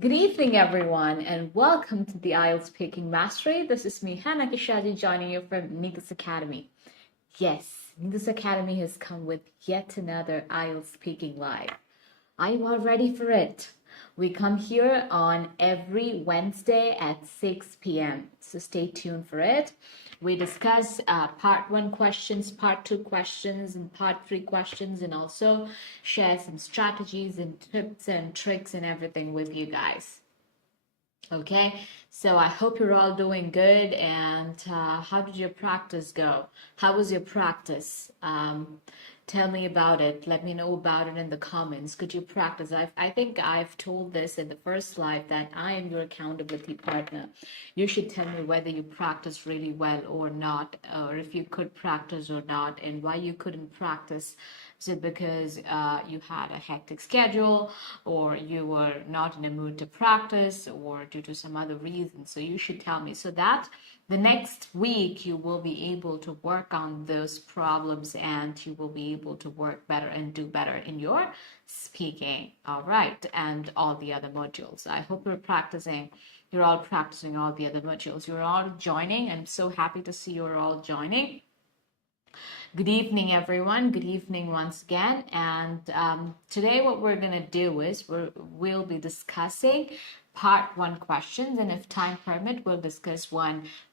Good evening, everyone, and welcome to the IELTS Speaking Mastery. This is me, Hannah Kishaji, joining you from 𝐻𝐿TS Academy. Yes, 𝐻𝐿TS Academy has come with yet another IELTS Speaking Live. Are you all ready for it? We come here on every Wednesday at 6 p.m. So stay tuned for it. We discuss part 1 questions, part 2 questions, and part 3 questions, and also share some strategies and tips and tricks and everything with you guys. Okay, so I hope you're all doing good. And how did your practice go? How was your practice? Tell me about it. Let me know about it in the comments. Could you practice? I think I've told this in the first live that I am your accountability partner. You should tell me whether you practice really well or not, or if you could practice or not, and why you couldn't practice. Is it because you had a hectic schedule, or you were not in a mood to practice, or due to some other reason? So you should tell me so that the next week you will be able to work on those problems and you will be able to work better and do better in your speaking. All right, and all the other modules. I hope you're all practicing all the other modules. You're all joining. I'm so happy to see you're all joining. Good evening, everyone. Good evening once again. And today what we're going to do is we'll be discussing part 1 questions, and if time permit, we'll discuss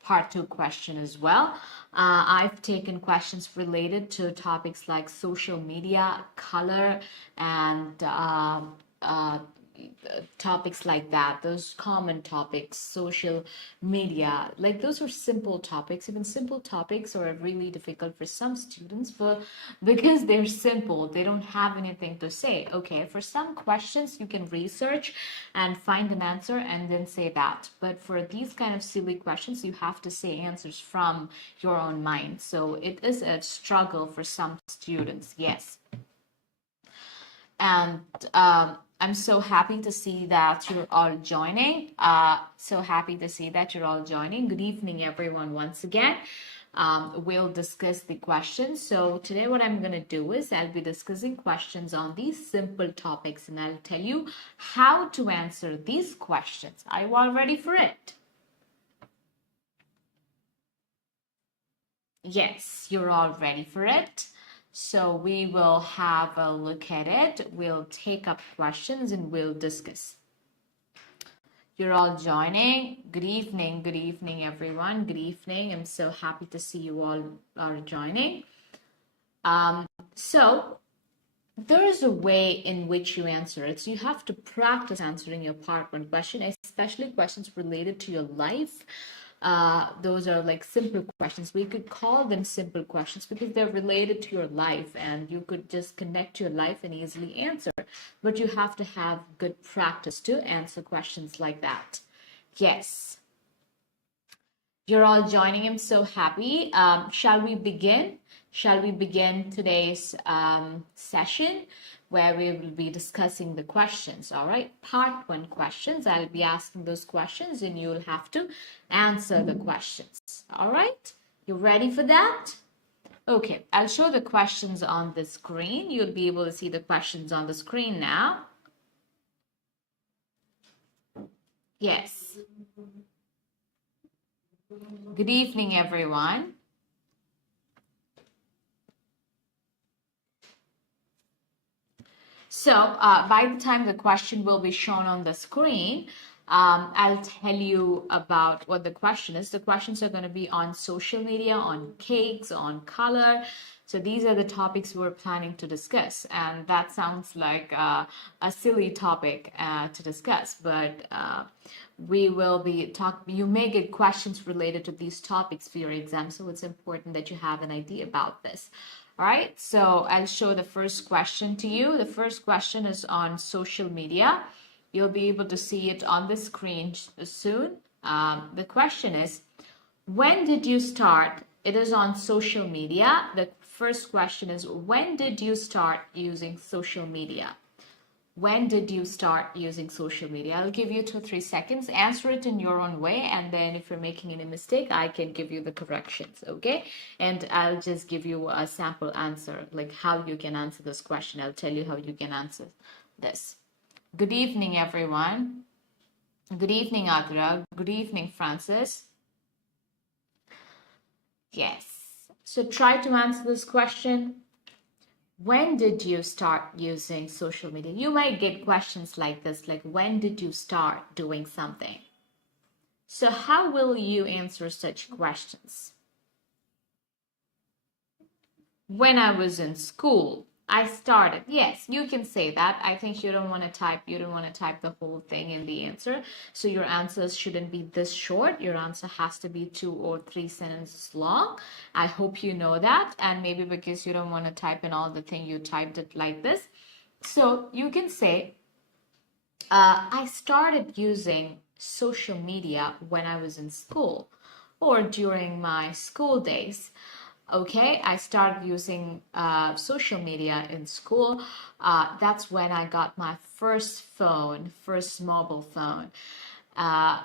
part 2 question as well. I've taken questions related to topics like social media, color, and topics like that, those common topics, social media, like those are simple topics. Even simple topics are really difficult for some students because they're simple, they don't have anything to say. Okay, for some questions you can research and find an answer and then say that, but for these kind of silly questions you have to say answers from your own mind, so it is a struggle for some students. Yes, and I'm so happy to see that you're all joining. So happy to see that you're all joining. Good evening, everyone, once again. We'll discuss the questions. So today what I'm going to do is I'll be discussing questions on these simple topics, and I'll tell you how to answer these questions. Are you all ready for it? Yes, you're all ready for it. So we will have a look at it. We'll take up questions and we'll discuss. You're all joining. Good evening, everyone. Good evening. I'm so happy to see you all are joining. So there is a way in which you answer it. So you have to practice answering your part 1 question, especially questions related to your life. Those are like simple questions. We could call them simple questions because they're related to your life and you could just connect to your life and easily answer. But you have to have good practice to answer questions like that. Yes. You're all joining. I'm so happy. Shall we begin? Shall we begin today's session where we will be discussing the questions? All right, part 1 questions. I'll be asking those questions and you'll have to answer the questions. All right, you ready for that? Okay, I'll show the questions on the screen. You'll be able to see the questions on the screen now. Yes. Good evening, everyone. So by the time the question will be shown on the screen, I'll tell you about what the question is. The questions are going to be on social media, on cakes, on color. So these are the topics we're planning to discuss. And that sounds like a silly topic to discuss, but we will be talking. You may get questions related to these topics for your exam, so it's important that you have an idea about this. All right, so I'll show the first question to you. The first question is on social media. You'll be able to see it on the screen soon. The question is, when did you start? It is on social media. The first question is, when did you start using social media? When did you start using social media? I'll give you 2 or 3 seconds. Answer it in your own way, and then if you're making any mistake, I can give you the corrections, okay? And I'll just give you a sample answer, like how you can answer this question. I'll tell you how you can answer this. Good evening, everyone. Good evening, Adra. Good evening, Francis. Yes. So try to answer this question. When did you start using social media? You might get questions like this, like when did you start doing something? So how will you answer such questions? When I was in school, I started. Yes, you can say that. I think you don't want to type the whole thing in the answer. So your answers shouldn't be this short. Your answer has to be 2 or 3 sentences long. I hope you know that. And maybe because you don't want to type in all the thing, you typed it like this. So you can say, I started using social media when I was in school or during my school days. Okay, I started using social media in school. That's when I got my first mobile phone.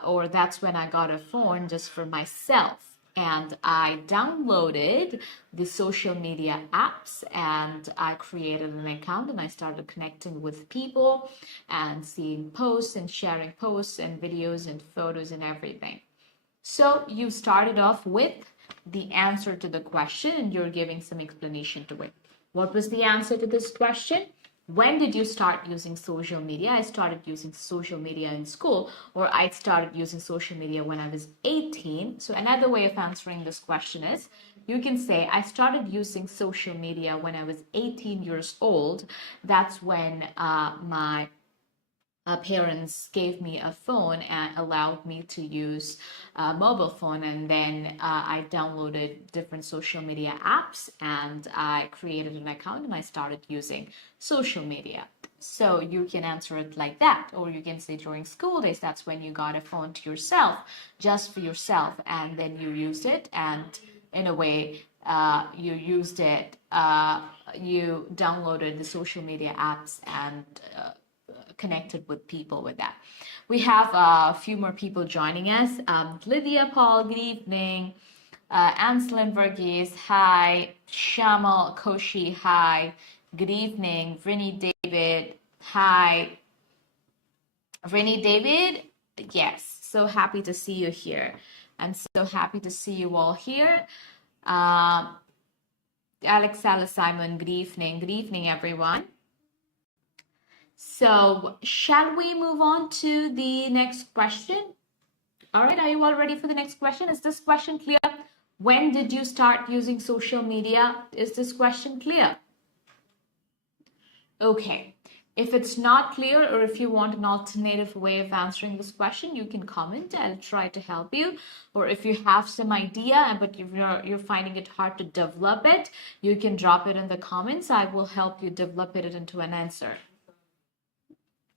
Or that's when I got a phone just for myself. And I downloaded the social media apps and I created an account and I started connecting with people and seeing posts and sharing posts and videos and photos and everything. So you started off with the answer to the question and you're giving some explanation to it. What was the answer to this question? When did you start using social media? I started using social media in school, or I started using social media when I was 18. So another way of answering this question is, you can say, I started using social media when I was 18 years old. That's when my parents gave me a phone and allowed me to use a mobile phone, and then I downloaded different social media apps and I created an account and I started using social media. So you can answer it like that, or you can say during school days, that's when you got a phone to yourself, just for yourself, and then you used it, and in a way you used it, you downloaded the social media apps and connected with people with that. We have a few more people joining us. Lydia Paul, good evening. Anselin Verghese, hi. Shamal Koshi, hi. Good evening. Rini David, hi. Rini David, yes. So happy to see you here. I'm so happy to see you all here. Alex Simon, good evening. Good evening, everyone. So shall we move on to the next question? All right, are you all ready for the next question? Is this question clear? When did you start using social media? Is this question clear? Okay. If it's not clear, or if you want an alternative way of answering this question, you can comment. I'll try to help you. Or if you have some idea, but you're finding it hard to develop it, you can drop it in the comments. I will help you develop it into an answer.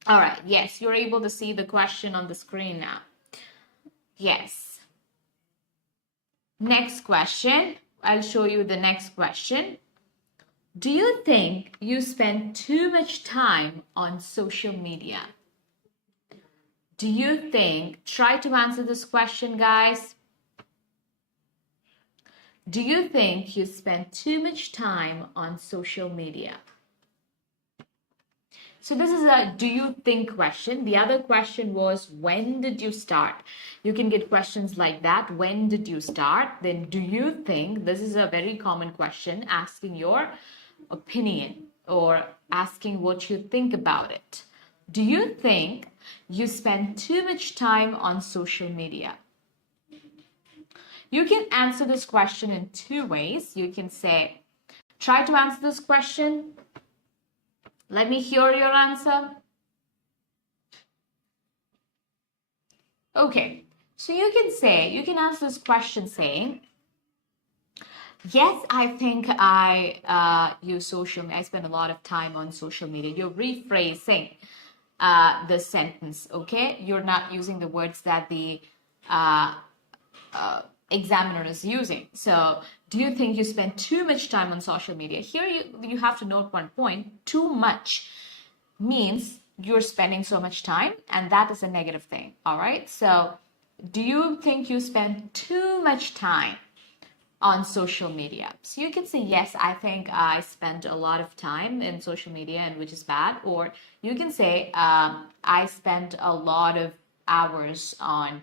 All right, yes, you're able to see the question on the screen now. Yes. Next question. I'll show you the next question. Do you think you spend too much time on social media? Do you think, try to answer this question, guys. Do you think you spend too much time on social media? So this is a do you think question. The other question was, when did you start? You can get questions like that. When did you start? Then do you think? This is a very common question, asking your opinion or asking what you think about it. Do you think you spend too much time on social media? You can answer this question in 2 ways. You can say, try to answer this question. Let me hear your answer. Okay, so you can answer this question saying, yes, I think I use social media. I spend a lot of time on social media. You're rephrasing the sentence, okay? You're not using the words that the examiner is using. So, do you think you spend too much time on social media? Here you have to note one point. Too much means you're spending so much time, and that is a negative thing, all right? So, do you think you spend too much time on social media? So you can say, yes, I think I spend a lot of time in social media, and which is bad. Or you can say, I spend a lot of hours on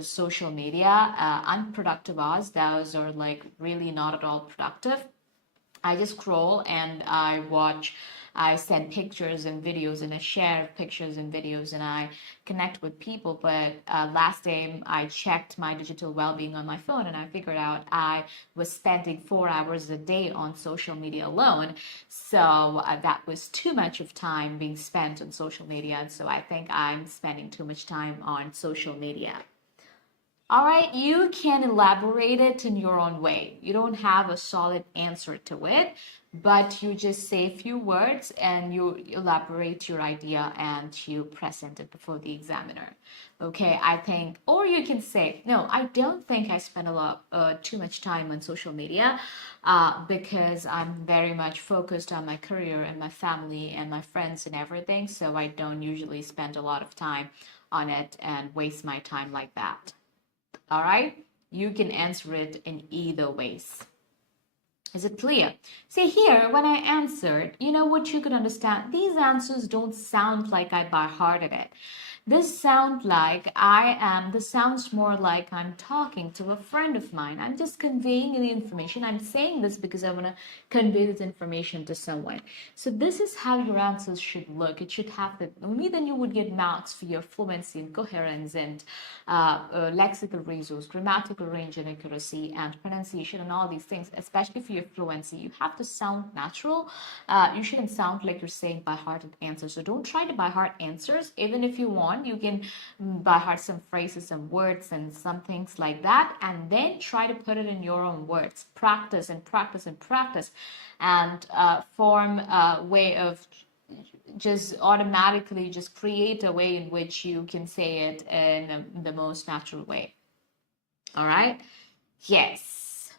social media, unproductive hours. Those are like really not at all productive. I just scroll and I send pictures and videos, and I share pictures and videos, and I connect with people. But last time I checked my digital well-being on my phone, and I figured out I was spending 4 hours a day on social media alone. So that was too much of time being spent on social media. And so I think I'm spending too much time on social media. All right, you can elaborate it in your own way. You don't have a solid answer to it, but you just say a few words and you elaborate your idea and you present it before the examiner. Okay, I think, or you can say, no, I don't think I spend too much time on social media because I'm very much focused on my career and my family and my friends and everything. So I don't usually spend a lot of time on it and waste my time like that. All right, you can answer it in either ways. Is it clear? See here, when I answered, you know what you could understand? These answers don't sound like I by hearted it. This sounds more like I'm talking to a friend of mine. I'm just conveying the information. I'm saying this because I want to convey this information to someone. So this is how your answers should look. It should have that. Only then you would get marks for your fluency and coherence and lexical resource, grammatical range and accuracy and pronunciation and all these things, especially for your fluency. You have to sound natural. You shouldn't sound like you're saying by hearted answers. So don't try to by heart answers. Even if you want, you can by heart some phrases, some words, and some things like that, and then try to put it in your own words. Practice and practice and practice, and form a way of just automatically just create a way in which you can say it in the most natural way. All right? Yes.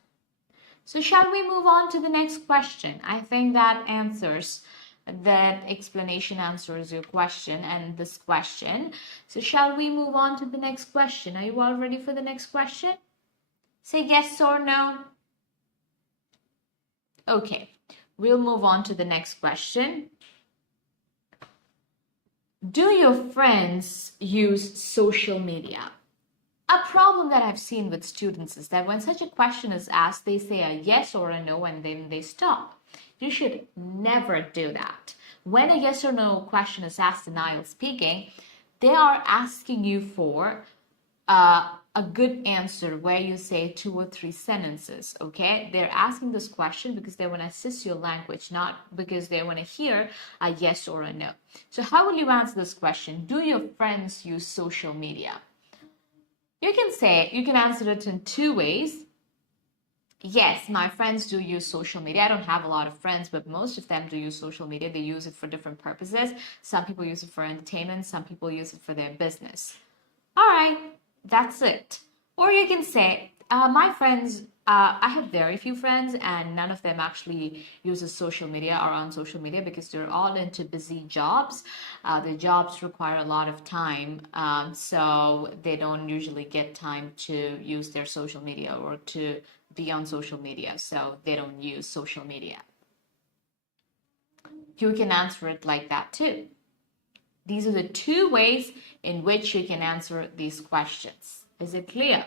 So shall we move on to the next question? I think that explanation answers your question and this question. So shall we move on to the next question? Are you all ready for the next question? Say yes or no. Okay, we'll move on to the next question. Do your friends use social media? A problem that I've seen with students is that when such a question is asked, they say a yes or a no and then they stop. You should never do that. When a yes or no question is asked in IELTS speaking, they are asking you for a good answer where you say 2 or 3 sentences, okay? They're asking this question because they want to assist your language, not because they want to hear a yes or a no. So how will you answer this question? Do your friends use social media? You can answer it in 2 ways. Yes, my friends do use social media. I don't have a lot of friends, but most of them do use social media. They use it for different purposes. Some people use it for entertainment. Some people use it for their business. All right, that's it. Or you can say, my friends, I have very few friends and none of them actually uses social media or on social media because they're all into busy jobs. The jobs require a lot of time, so they don't usually get time to use their social media or to be on social media, so they don't use social media. You can answer it like that too. These are the 2 ways in which you can answer these questions. Is it clear?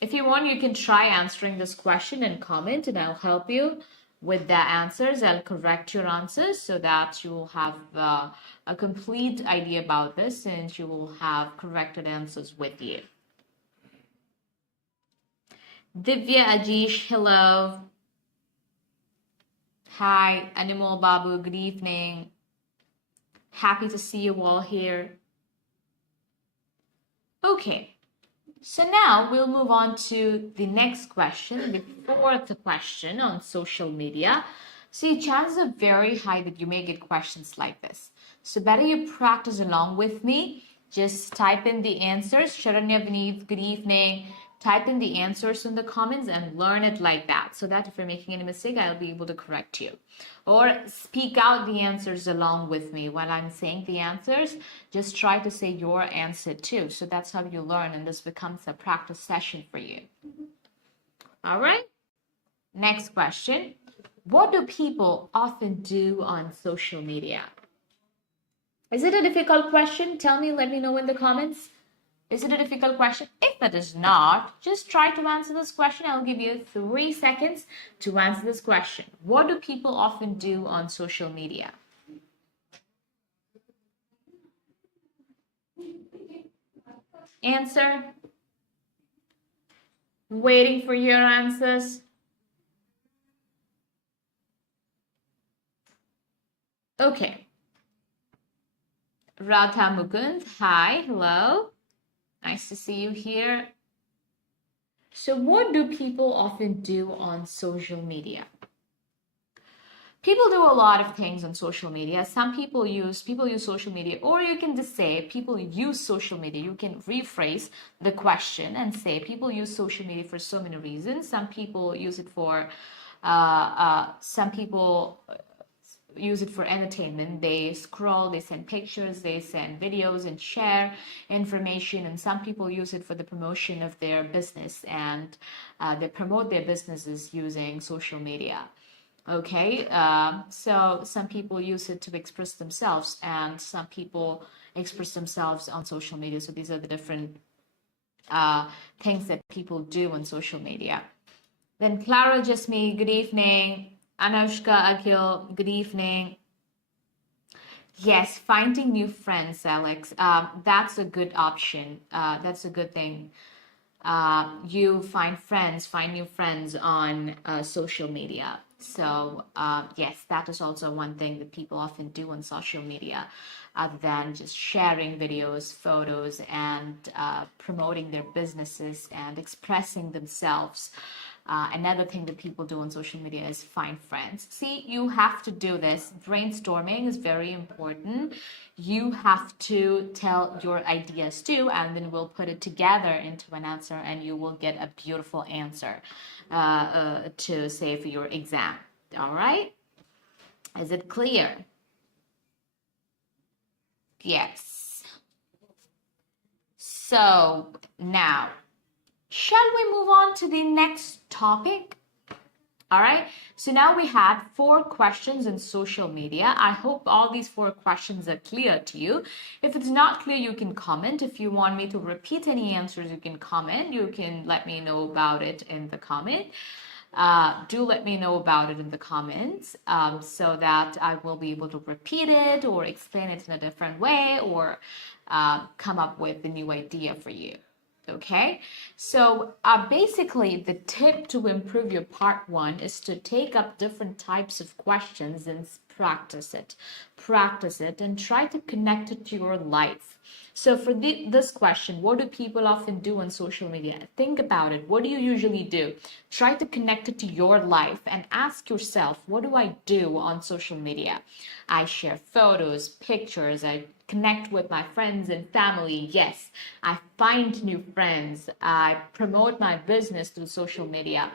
If you want, you can try answering this question and comment, and I'll help you with the answers. I'll correct your answers so that you will have a complete idea about this and you will have corrected answers with you. Divya, Ajish, hello. Hi, Animal Babu, good evening. Happy to see you all here. Okay, so now we'll move on to the next question, the 4th question on social media. See, chances are very high that you may get questions like this. So better you practice along with me. Just type in the answers. Sharanya, Vineet, good evening. Type in the answers in the comments and learn it like that, so that if you're making any mistake, I'll be able to correct you. Or speak out the answers along with me. While I'm saying the answers, just try to say your answer too. So that's how you learn, and this becomes a practice session for you. All right. Next question. What do people often do on social media? Is it a difficult question? Tell me, let me know in the comments. Is it a difficult question? If it is not, just try to answer this question. I'll give you 3 seconds to answer this question. What do people often do on social media? Answer. Waiting for your answers. Okay. Radha Mukund, hi, hello. Nice to see you here. So what do people often do on social media? People do a lot of things on social media. Some people use social media, or you can just say people use social media. You can rephrase the question and say people use social media for so many reasons. Some people use it for entertainment. They scroll, they send pictures, they send videos and share information. And some people use it for the promotion of their business, and they promote their businesses using social media. Okay, so some people use it to express themselves, and some people express themselves on social media. So these are the different things that people do on social media. Then Clara Jasmine, good evening. Anushka Akhil, good evening. Yes, finding new friends, Alex. That's a good option. That's a good thing. You find new friends on social media. So yes, that is also one thing that people often do on social media, other than just sharing videos, photos, and promoting their businesses and expressing themselves. Another thing that people do on social media is find friends. See, you have to do this. Brainstorming is very important. You have to tell your ideas too, and then we'll put it together into an answer, and you will get a beautiful answer to say for your exam. All right? Is it clear? Yes. So now, shall we move on to the next topic? All right, so now we had 4 questions in social media. I hope all these 4 questions are clear to you. If it's not clear, you can comment. If you want me to repeat any answers, you can comment. You can let me know about it in the comment. Do let me know about it in the comments so that I will be able to repeat it or explain it in a different way, or come up with a new idea for you. Okay, so basically the tip to improve your part 1 is to take up different types of questions and practice it and try to connect it to your life. So for this question, what do people often do on social media? Think about it. What do you usually do? Try to connect it to your life and ask yourself, what do I do on social media? I share photos, pictures, I connect with my friends and family. Yes, I find new friends. I promote my business through social media.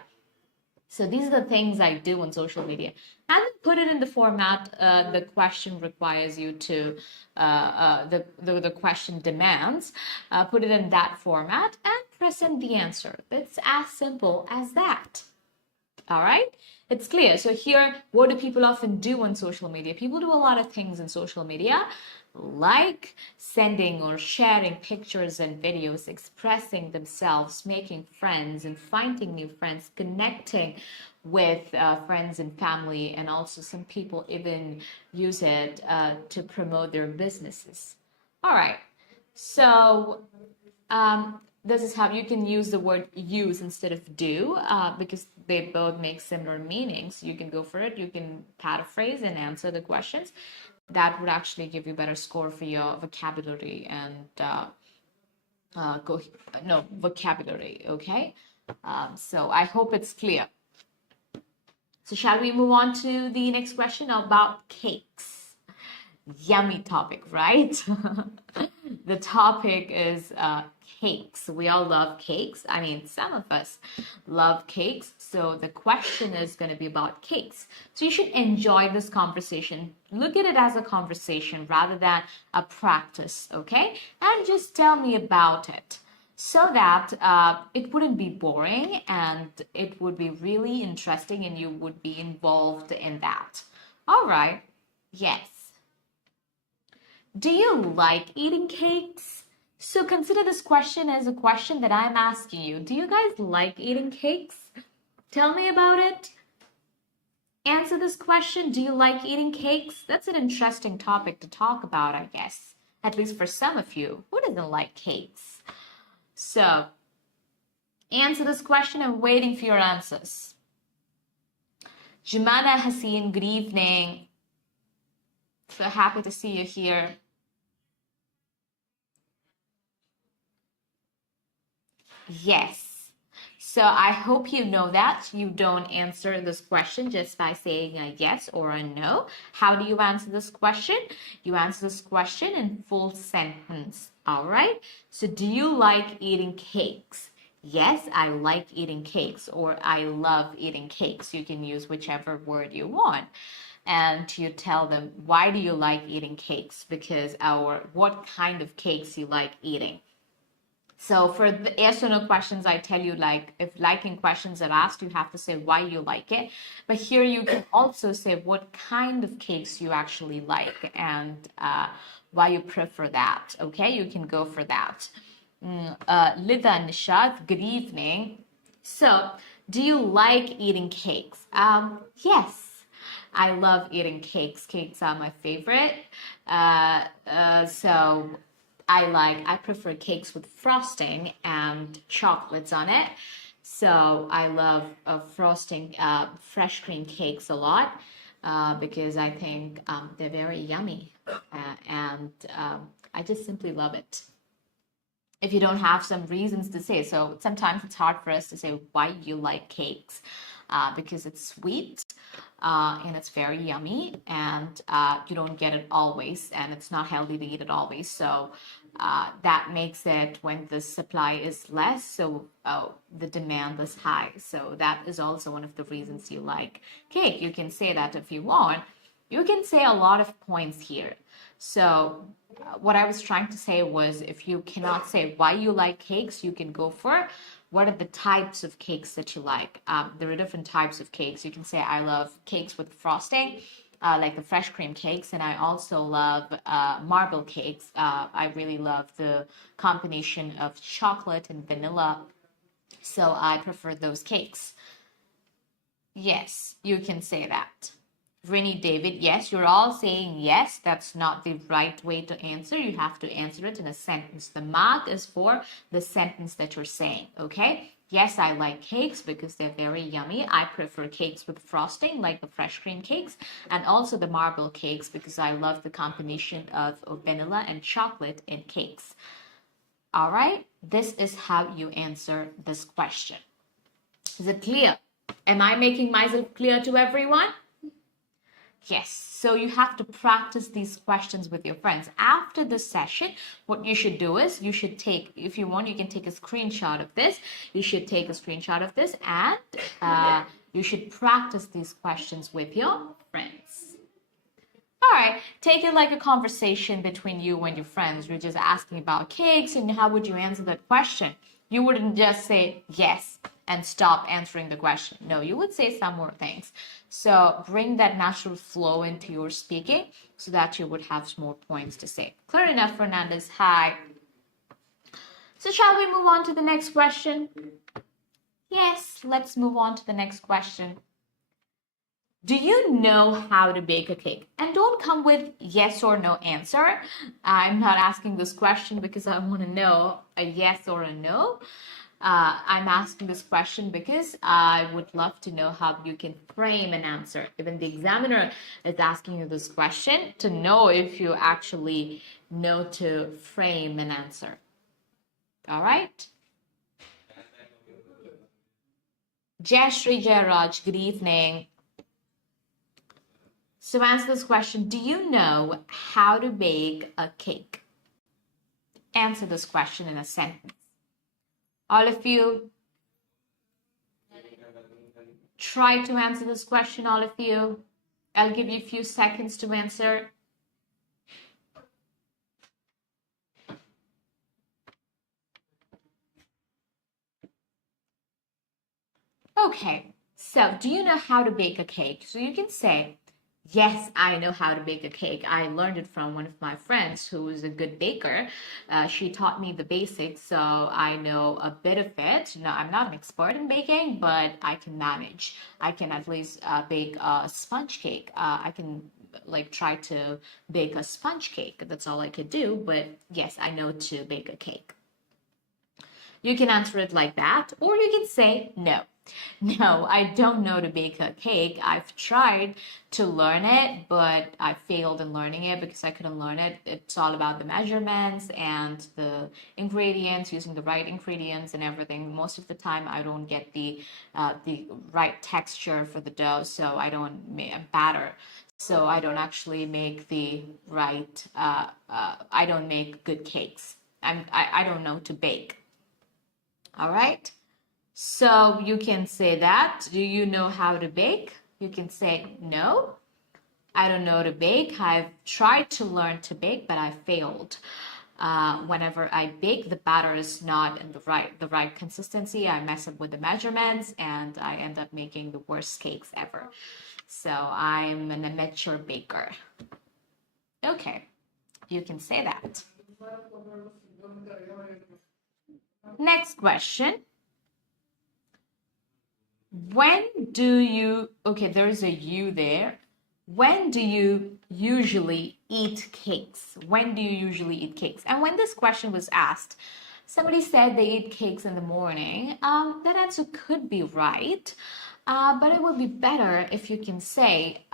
So these are the things I do on social media, and then put it in the format the question requires you to, the question demands. Put it in that format and present the answer. It's as simple as that. All right, it's clear. So here, what do people often do on social media? People do a lot of things in social media, like sending or sharing pictures and videos, expressing themselves, making friends and finding new friends, connecting with friends and family, and also some people even use it to promote their businesses. All right, so this is how you can use the word use instead of do, because they both make similar meanings. You can go for it. You can paraphrase and answer the questions. That would actually give you better score for your vocabulary and vocabulary. Okay, so I hope it's clear. So shall we move on to the next question about cakes? Yummy topic, right? The topic is cakes. We all love cakes. I mean, some of us love cakes. So the question is going to be about cakes. So you should enjoy this conversation. Look at it as a conversation rather than a practice, okay? And just tell me about it, so that it wouldn't be boring and it would be really interesting and you would be involved in that. All right. Yes. Do you like eating cakes? So consider this question as a question that I'm asking you. Do you guys like eating cakes? Tell me about it. Answer this question. Do you like eating cakes? That's an interesting topic to talk about, I guess. At least for some of you. Who doesn't like cakes? So, answer this question. I'm waiting for your answers. Jumana Haseen, good evening. So happy to see you here. Yes. So I hope you know that you don't answer this question just by saying a yes or a no. How do you answer this question? You answer this question in full sentence. All right. So do you like eating cakes? Yes, I like eating cakes, or I love eating cakes. You can use whichever word you want. And you tell them, why do you like eating cakes? Because what kind of cakes you like eating. So for the yes or no questions, I tell you, like, if liking questions are asked, you have to say why you like it. But here you can also say what kind of cakes you actually like and why you prefer that. Okay, you can go for that. Lida Nishad, good evening. So, do you like eating cakes? Yes. I love eating cakes. Cakes are my favorite. So I prefer cakes with frosting and chocolates on it. So I love frosting fresh cream cakes a lot because I think they're very yummy and I just simply love it. If you don't have some reasons to say, so sometimes it's hard for us to say why you like cakes because it's sweet and it's very yummy and you don't get it always and it's not healthy to eat it always. So that makes it when the supply is less, so the demand is high. So that is also one of the reasons you like cake. You can say that if you want. You can say a lot of points here. So what I was trying to say was if you cannot say why you like cakes, you can go for what are the types of cakes that you like. There are different types of cakes. You can say I love cakes with frosting, like the fresh cream cakes, and I also love marble cakes. I really love the combination of chocolate and vanilla, so I prefer those cakes. Yes, you can say that. Rennie David, yes, you're all saying yes. That's not the right way to answer. You have to answer it in a sentence. The mark is for the sentence that you're saying, okay? Yes, I like cakes because they're very yummy. I prefer cakes with frosting, like the fresh cream cakes, and also the marble cakes because I love the combination of vanilla and chocolate in cakes. All right, this is how you answer this question. Is it clear? Am I making myself clear to everyone? Yes, so you have to practice these questions with your friends. After the session, what you should do is you should take, if you want, you can take a screenshot of this. You should take a screenshot of this and you should practice these questions with your friends. All right, take it like a conversation between you and your friends. You're just asking about cakes and how would you answer that question? You wouldn't just say yes and stop answering the question. No, you would say some more things. So bring that natural flow into your speaking so that you would have more points to say. Clear enough, Fernandez? Hi. So shall we move on to the next question? Yes, let's move on to the next question. Do you know how to bake a cake? And don't come with yes or no answer. I'm not asking this question because I want to know a yes or a no. I'm asking this question because I would love to know how you can frame an answer. Even the examiner is asking you this question to know if you actually know to frame an answer. All right? Jayashree Jairaj, good evening. So answer this question. Do you know how to bake a cake? Answer this question in a sentence. All of you, try to answer this question, all of you. I'll give you a few seconds to answer. Okay, so do you know how to bake a cake? So you can say, Yes, I know how to bake a cake. I learned it from one of my friends who is a good baker. She taught me the basics, so I know a bit of it. No, I'm not an expert in baking, but I can manage. I can at least bake a sponge cake. I can like try to bake a sponge cake. That's all I could do, but yes, I know to bake a cake. You can answer it like that, or you can say no. No, I don't know to bake a cake. I've tried to learn it, but I failed in learning it because I couldn't learn it. It's all about the measurements and the ingredients, using the right ingredients and everything. Most of the time, I don't get the right texture for the dough, so I don't make a batter. So I don't actually make the right. I don't make good cakes. I don't know to bake. All right. So you can say that. Do you know how to bake? You can say no. I don't know to bake. I've tried to learn to bake, but I failed. Whenever I bake, the batter is not in the right consistency. I mess up with the measurements, and I end up making the worst cakes ever. So I'm an amateur baker. Okay, you can say that. Next question. When do you, okay, there's a you there. When do you usually eat cakes? When do you usually eat cakes? And when this question was asked, somebody said they eat cakes in the morning. That answer could be right, but it would be better if you can say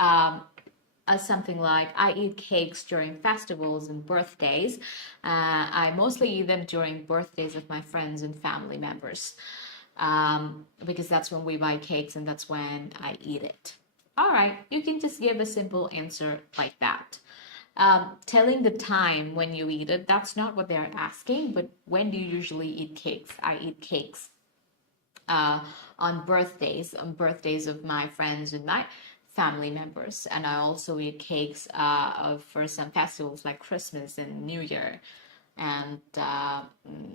something like, I eat cakes during festivals and birthdays. I mostly eat them during birthdays of my friends and family members. Because that's when we buy cakes and that's when I eat it. All right, you can just give a simple answer like that. Telling the time when you eat it, that's not what they're asking, but when do you usually eat cakes? I eat cakes on birthdays of my friends and my family members. And I also eat cakes for some festivals like Christmas and New Year and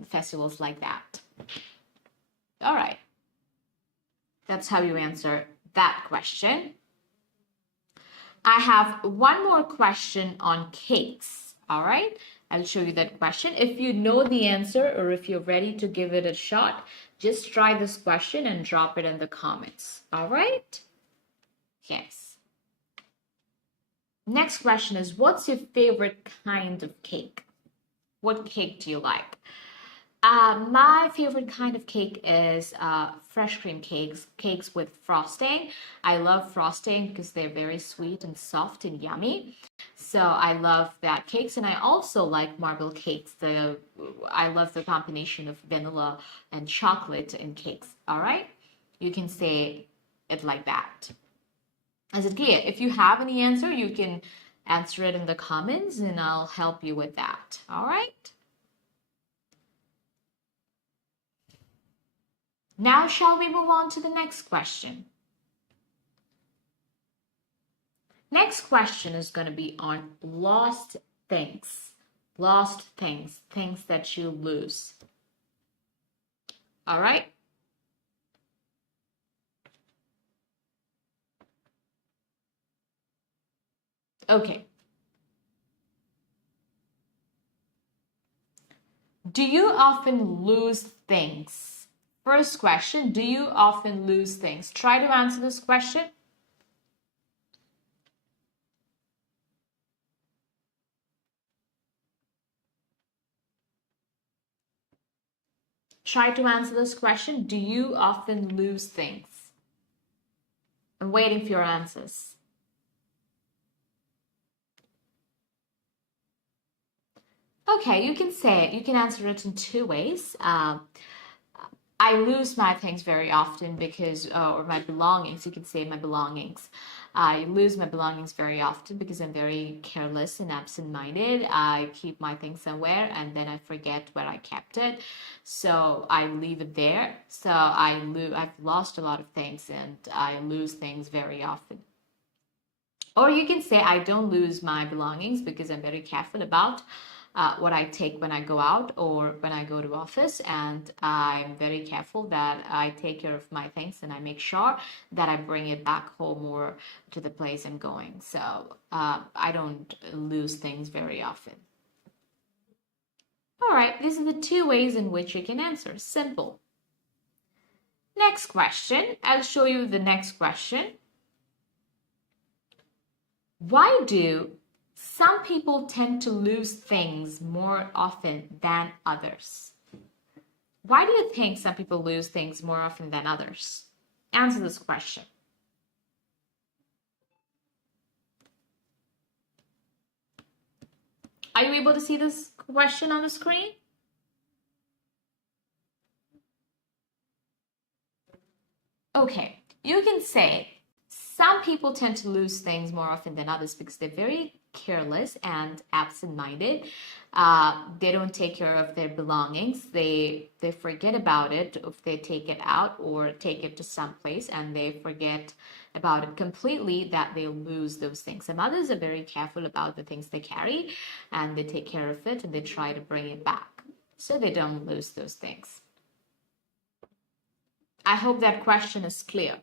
festivals like that. All right. That's how you answer that question. I have one more question on cakes. All right. I'll show you that question. If you know the answer or if you're ready to give it a shot, just try this question and drop it in the comments. All right. Yes. Next question is, what's your favorite kind of cake? What cake do you like? My favorite kind of cake is fresh cream cakes with frosting. I love frosting because they're very sweet and soft and yummy. So I love that cakes, and I also like marble cakes. I love the combination of vanilla and chocolate in cakes. All right, you can say it like that. Is it clear? If you have any answer, you can answer it in the comments, and I'll help you with that. All right. Now, shall we move on to the next question? Next question is going to be on lost things. Lost things, things that you lose. All right? Okay. Do you often lose things? First question, do you often lose things? Try to answer this question. Try to answer this question. Do you often lose things? I'm waiting for your answers. Okay, you can say it. You can answer it in two ways. I lose my things very often because, or my belongings, you can say my belongings. I lose my belongings very often because I'm very careless and absent-minded. I keep my things somewhere and then I forget where I kept it. So I leave it there. So I've lost a lot of things and I lose things very often. Or you can say I don't lose my belongings because I'm very careful about what I take when I go out or when I go to office, and I'm very careful that I take care of my things and I make sure that I bring it back home or to the place I'm going. So I don't lose things very often. All right, these are the two ways in which you can answer. Simple. Next question. I'll show you the next question. Why do some people tend to lose things more often than others? Why do you think some people lose things more often than others? Answer this question. Are you able to see this question on the screen? Okay, you can say some people tend to lose things more often than others because they're very careless and absent-minded. They don't take care of their belongings. They forget about it if they take it out or take it to some place, and they forget about it completely, that they'll lose those things. Some others are very careful about the things they carry, and they take care of it and they try to bring it back so they don't lose those things. I hope that question is clear.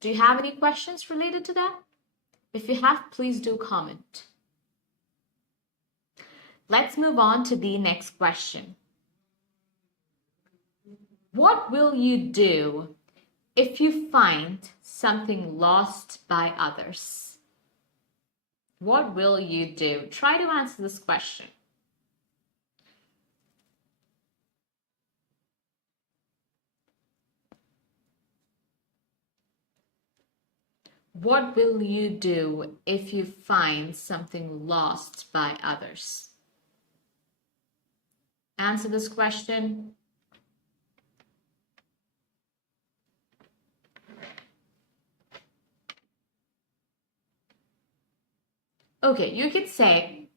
Do you have any questions related to that? If you have, please do comment. Let's move on to the next question. What will you do if you find something lost by others? What will you do? Try to answer this question. What will you do if you find something lost by others? Answer this question. Okay, you could say,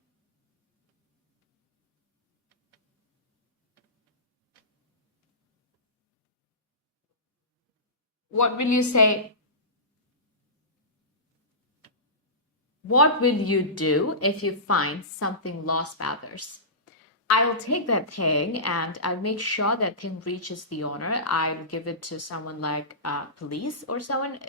what will you say? What will you do if you find something lost by others? I'll take that thing and I'll make sure that thing reaches the owner. I'll give it to someone like police or someone.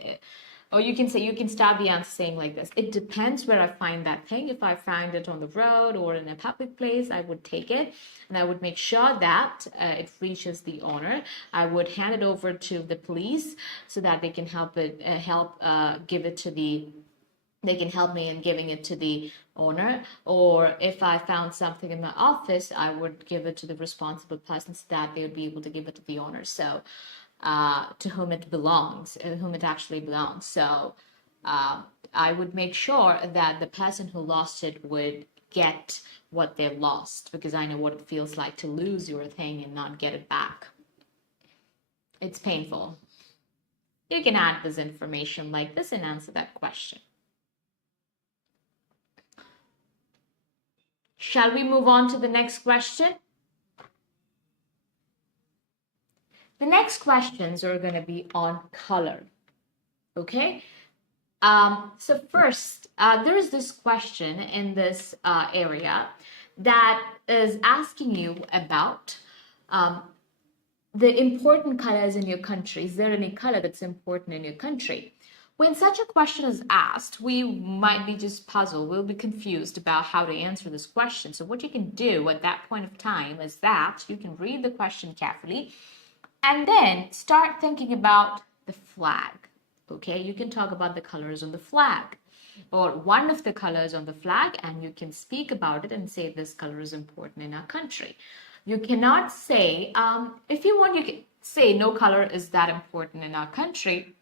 Or you can start the answer saying like this. It depends where I find that thing. If I find it on the road or in a public place, I would take it and I would make sure that it reaches the owner. I would hand it over to the police so that they can give it to the they can help me in giving it to the owner. Or if I found something in my office, I would give it to the responsible person so that they would be able to give it to the owner. So to whom it belongs, whom it actually belongs. So I would make sure that the person who lost it would get what they lost, because I know what it feels like to lose your thing and not get it back. It's painful. You can add this information like this and answer that question. Shall we move on to the next question? The next questions are going to be on color. Okay. So first, there is this question in this area that is asking you about the important colors in your country. Is there any color that's important in your country? When such a question is asked, we might be just puzzled. We'll be confused about how to answer this question. So what you can do at that point of time is that you can read the question carefully and then start thinking about the flag. Okay, you can talk about the colors on the flag or one of the colors on the flag, and you can speak about it and say this color is important in our country. You cannot say, if you want, you can say no color is that important in our country,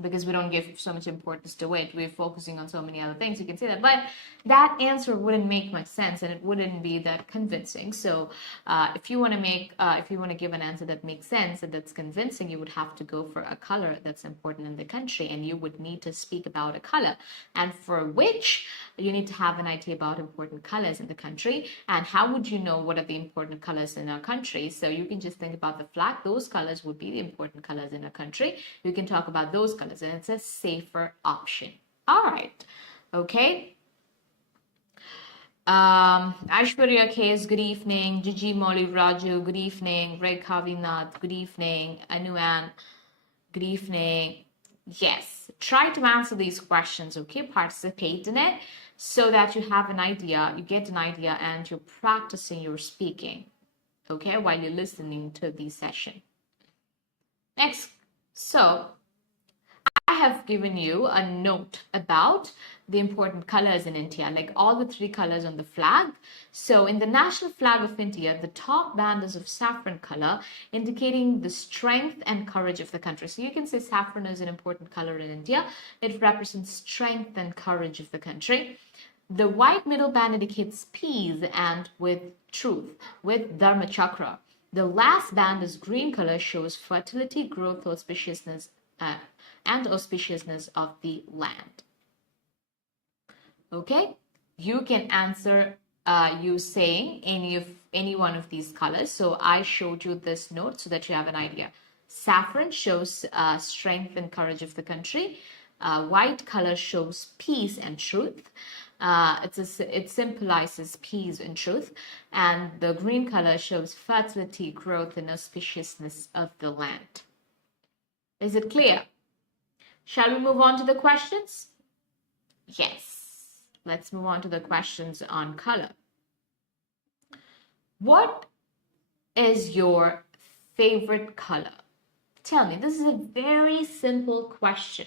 because we don't give so much importance to it. We're focusing on so many other things. You can say that, but that answer wouldn't make much sense and it wouldn't be that convincing. So if you want to give an answer that makes sense and that's convincing, you would have to go for a color that's important in the country, and you would need to speak about a color, and for which you need to have an idea about important colors in the country. And how would you know what are the important colors in our country? So you can just think about the flag. Those colors would be the important colors in our country. You can talk about those colors, and it's a safer option. All right. Okay. 𝐼𝐴ishwarya good evening. Gigi Molly Raju, good evening. Ray Kavinath, good evening. Anuan, good evening. Yes, try to answer these questions, okay? Participate in it so that you have an idea, you get an idea, and you're practicing your speaking, okay, while you're listening to the session. Next, so I have given you a note about the important colors in India, like all the 3 colors on the flag. So in the national flag of India, the top band is of saffron color, indicating the strength and courage of the country. So you can say saffron is an important color in India. It represents strength and courage of the country. The white middle band indicates peace and with truth, with Dharma Chakra. The last band is green color, shows fertility, growth, auspiciousness, and auspiciousness of the land. Okay, you can answer you saying any one of these colors. So I showed you this note so that you have an idea. Saffron shows strength and courage of the country. White color shows peace and truth. It symbolizes peace and truth. And the green color shows fertility, growth, and auspiciousness of the land. Is it clear? Shall we move on to the questions? Yes. Let's move on to the questions on color. What is your favorite color? Tell me, this is a very simple question.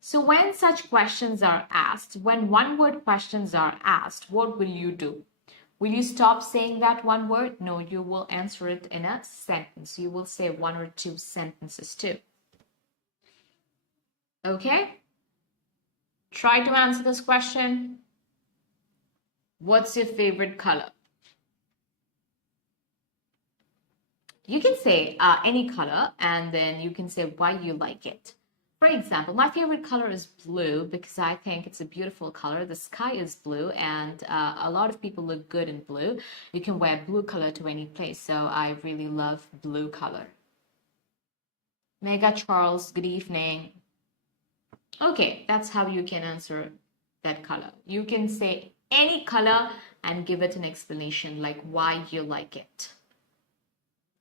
So when such questions are asked, when one-word questions are asked, what will you do? Will you stop saying that one word? No, you will answer it in a sentence. You will say 1 or 2 sentences too. Okay? Try to answer this question. What's your favorite color? You can say any color, and then you can say why you like it. For example, my favorite color is blue because I think it's a beautiful color. The sky is blue, and a lot of people look good in blue. You can wear blue color to any place, so I really love blue color. Mega Charles, good evening. Okay, that's how you can answer that color. You can say any color and give it an explanation, like why you like it.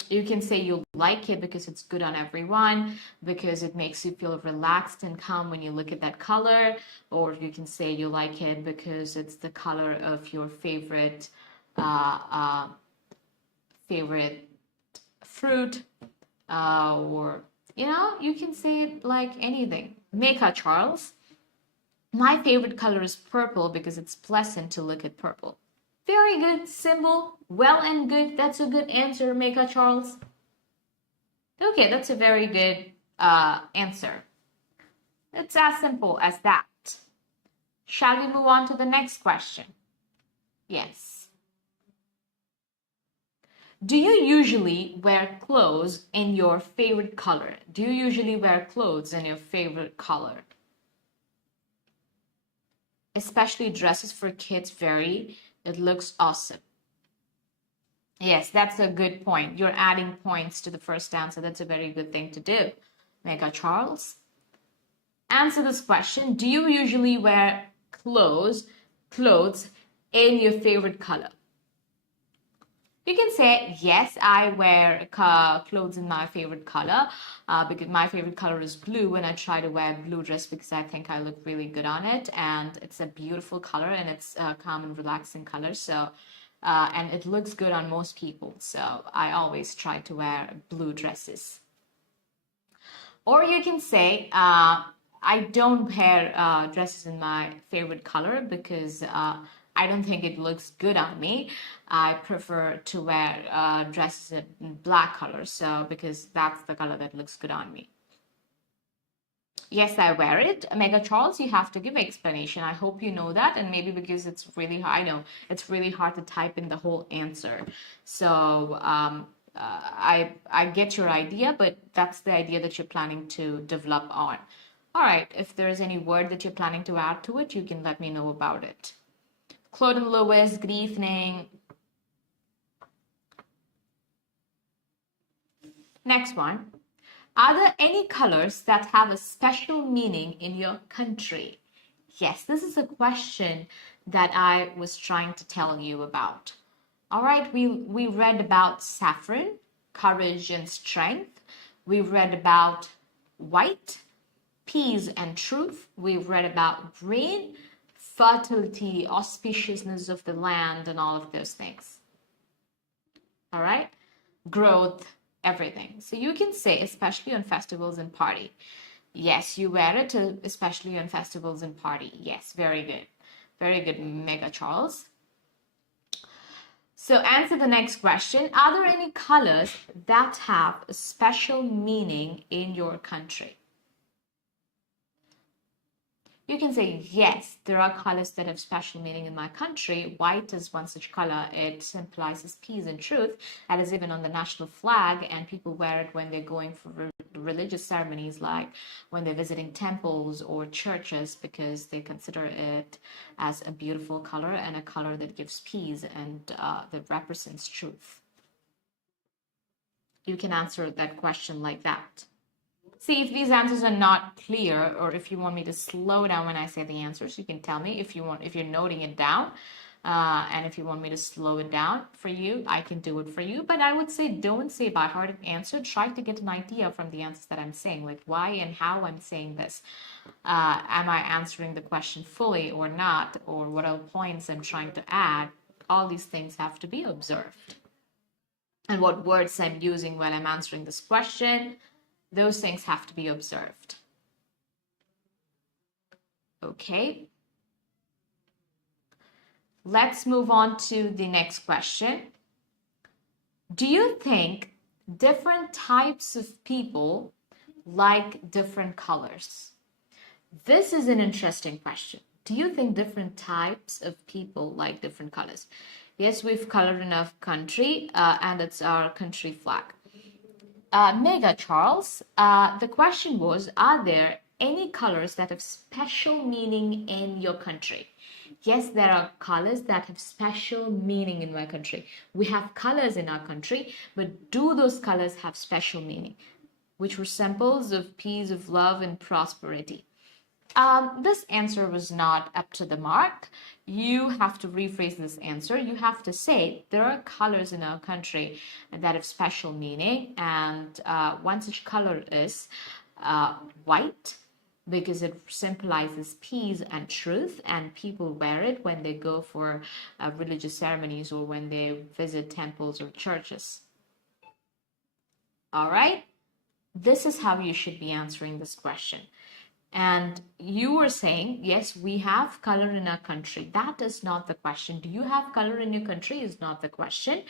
You can say you like it because it's good on everyone, because it makes you feel relaxed and calm when you look at that color, or you can say you like it because it's the color of your favorite favorite fruit, or you can say it like anything. Meka Charles, my favorite color is purple because it's pleasant to look at purple. Very good, simple, well and good. That's a good answer, Meka Charles. Okay, that's a very good answer. It's as simple as that. Shall we move on to the next question? Yes. Do you usually wear clothes in your favorite color? Do you usually wear clothes in your favorite color? Especially dresses for kids vary. It looks awesome. Yes, that's a good point. You're adding points to the first answer. That's a very good thing to do. Mega Charles. Answer this question. Do you usually wear clothes in your favorite color? You can say, yes, I wear clothes in my favorite color because my favorite color is blue, and I try to wear a blue dress because I think I look really good on it, and it's a beautiful color, and it's a calm and relaxing color, so and it looks good on most people, so I always try to wear blue dresses. Or you can say, I don't wear dresses in my favorite color because I don't think it looks good on me. I prefer to wear dresses in black color, so because that's the color that looks good on me. Yes, I wear it. Mega Charles, you have to give explanation. I hope you know that, and maybe because it's really hard. I know it's really hard to type in the whole answer. So I get your idea, but that's the idea that you're planning to develop on. All right, if there's any word that you're planning to add to it, you can let me know about it. Claude and Lewis, good evening. Next one. Are there any colors that have a special meaning in your country? Yes, this is a question that I was trying to tell you about. All right, we read about saffron, courage and strength. We read about white, peace and truth. We've read about green, fertility, auspiciousness of the land, and all of those things. All right, growth, everything. So you can say, especially on festivals and party. Yes, you wear it, especially on festivals and party. Yes, very good. Very good, Mega Charles. So answer the next question. Are there any colors that have a special meaning in your country? You can say, yes, there are colors that have special meaning in my country. White is one such color. It symbolizes peace and truth. That is even on the national flag, and people wear it when they're going for religious ceremonies, like when they're visiting temples or churches, because they consider it as a beautiful color and a color that gives peace and that represents truth. You can answer that question like that. See, if these answers are not clear, or if you want me to slow down when I say the answers, you can tell me. If you're noting it down, and if you want me to slow it down for you, I can do it for you. But I would say, don't say by heart an answer. Try to get an idea from the answers that I'm saying, like why and how I'm saying this. Am I answering the question fully or not? Or what are the points I'm trying to add? All these things have to be observed. And what words I'm using when I'm answering this question, those things have to be observed. Okay. Let's move on to the next question. Do you think different types of people like different colors? This is an interesting question. Do you think different types of people like different colors? Yes, we've colored in our country, and it's our country flag. Mega Charles, the question was, are there any colors that have special meaning in your country? Yes, there are colors that have special meaning in my country. We have colors in our country, but do those colors have special meaning? Which were symbols of peace, of love, and prosperity. This answer was not up to the mark. You have to rephrase this answer. You have to say there are colors in our country that have special meaning, and one such color is white, because it symbolizes peace and truth, and people wear it when they go for religious ceremonies or when they visit temples or churches. All right, this is how you should be answering this question. And you were saying, yes, we have color in our country. That is not the question. Do you have color in your country is not the question.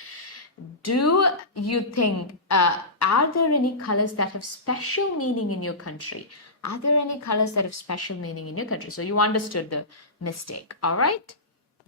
Do you think, are there any colors that have special meaning in your country? Are there any colors that have special meaning in your country? So you understood the mistake, all right?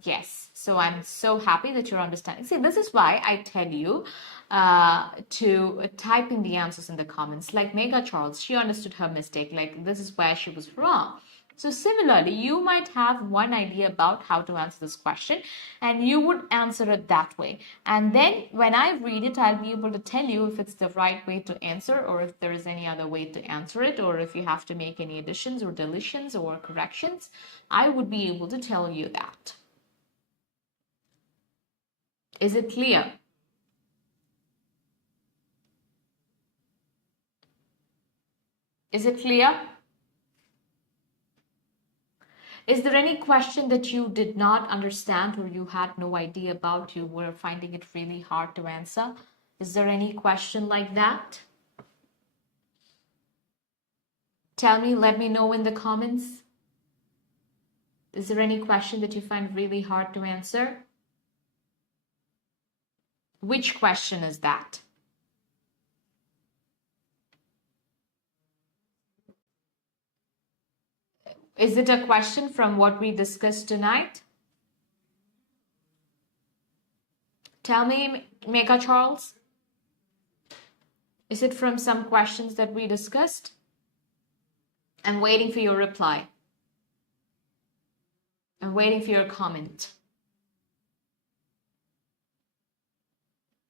Yes, so I'm so happy that you're understanding. See, this is why I tell you to type in the answers in the comments. Like Mega Charles, she understood her mistake. Like, this is where she was wrong. So similarly, you might have one idea about how to answer this question, and you would answer it that way. And then when I read it, I'll be able to tell you if it's the right way to answer, or if there is any other way to answer it, or if you have to make any additions or deletions or corrections. I would be able to tell you that. Is it clear? Is it clear? Is there any question that you did not understand or you had no idea about, you were finding it really hard to answer? Is there any question like that? Tell me, let me know in the comments. Is there any question that you find really hard to answer? Which question is that? Is it a question from what we discussed tonight? Tell me, Mega Charles. Is it from some questions that we discussed? I'm waiting for your reply. I'm waiting for your comment.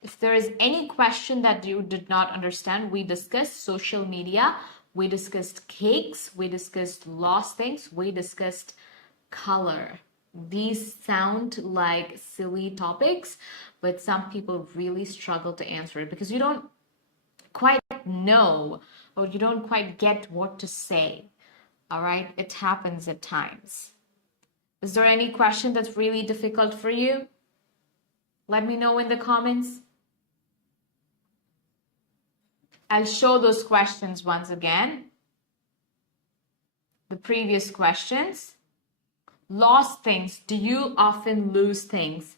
If there is any question that you did not understand, we discussed social media, we discussed cakes, we discussed lost things, we discussed color. these sound like silly topics, but some people really struggle to answer it because you don't quite know or you don't quite get what to say. All right, it happens at times. Is there any question that's really difficult for you? Let me know in the comments. I'll show those questions once again. The previous questions. Lost things. Do you often lose things?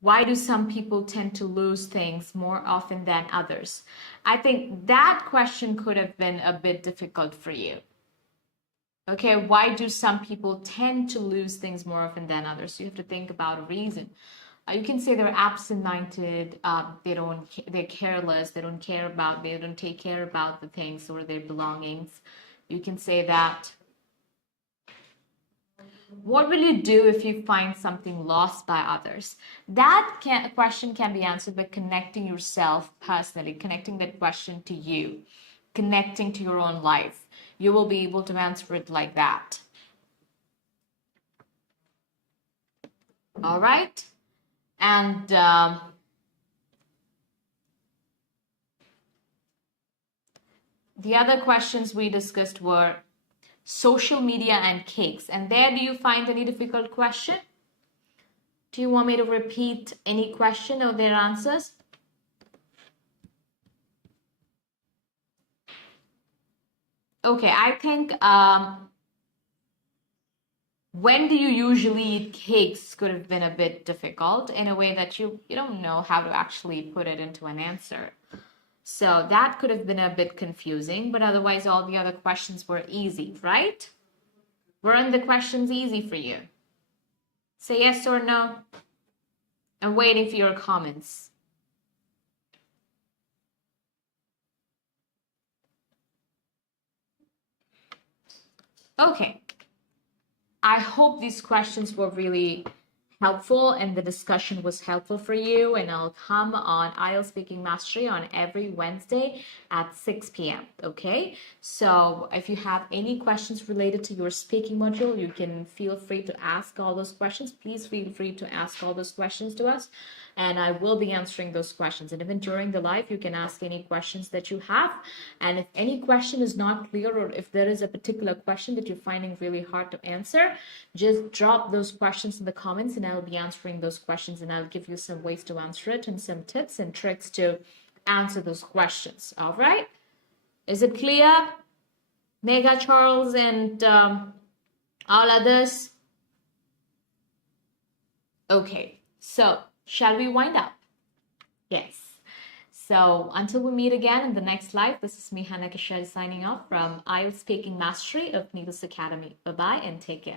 Why do some people tend to lose things more often than others? I think that question could have been a bit difficult for you. Okay, why do some people tend to lose things more often than others? You have to think about a reason. You can say they're absent-minded, they're careless, they don't take care about the things or their belongings. You can say that. What will you do if you find something lost by others? That question can be answered by connecting yourself personally, connecting that question to you, connecting to your own life. You will be able to answer it like that. All right. And the other questions we discussed were social media and cakes. And there, do you find any difficult question? Do you want me to repeat any question or their answers? Okay, I think when do you usually eat cakes could have been a bit difficult in a way that you don't know how to actually put it into an answer. So that could have been a bit confusing, but otherwise all the other questions were easy, right? Weren't the questions easy for you? Say yes or no. I'm waiting for your comments. Okay. I hope these questions were really helpful and the discussion was helpful for you, and I'll come on IELTS Speaking Mastery on every Wednesday at 6 p.m. Okay, so if you have any questions related to your speaking module, you can feel free to ask all those questions. Please feel free to ask all those questions to us, and I will be answering those questions. And even during the live, you can ask any questions that you have. And if any question is not clear, or if there is a particular question that you're finding really hard to answer, just drop those questions in the comments and I'll be answering those questions, and I'll give you some ways to answer it and some tips and tricks to answer those questions. All right, is it clear? Mega, Charles, and all others? Okay, so shall we wind up? Yes. So until we meet again in the next live, this is me, 𝐻𝐻𝐬𝐻𝐻, signing off from IELTS Speaking Mastery of Needles Academy. Bye-bye and take care.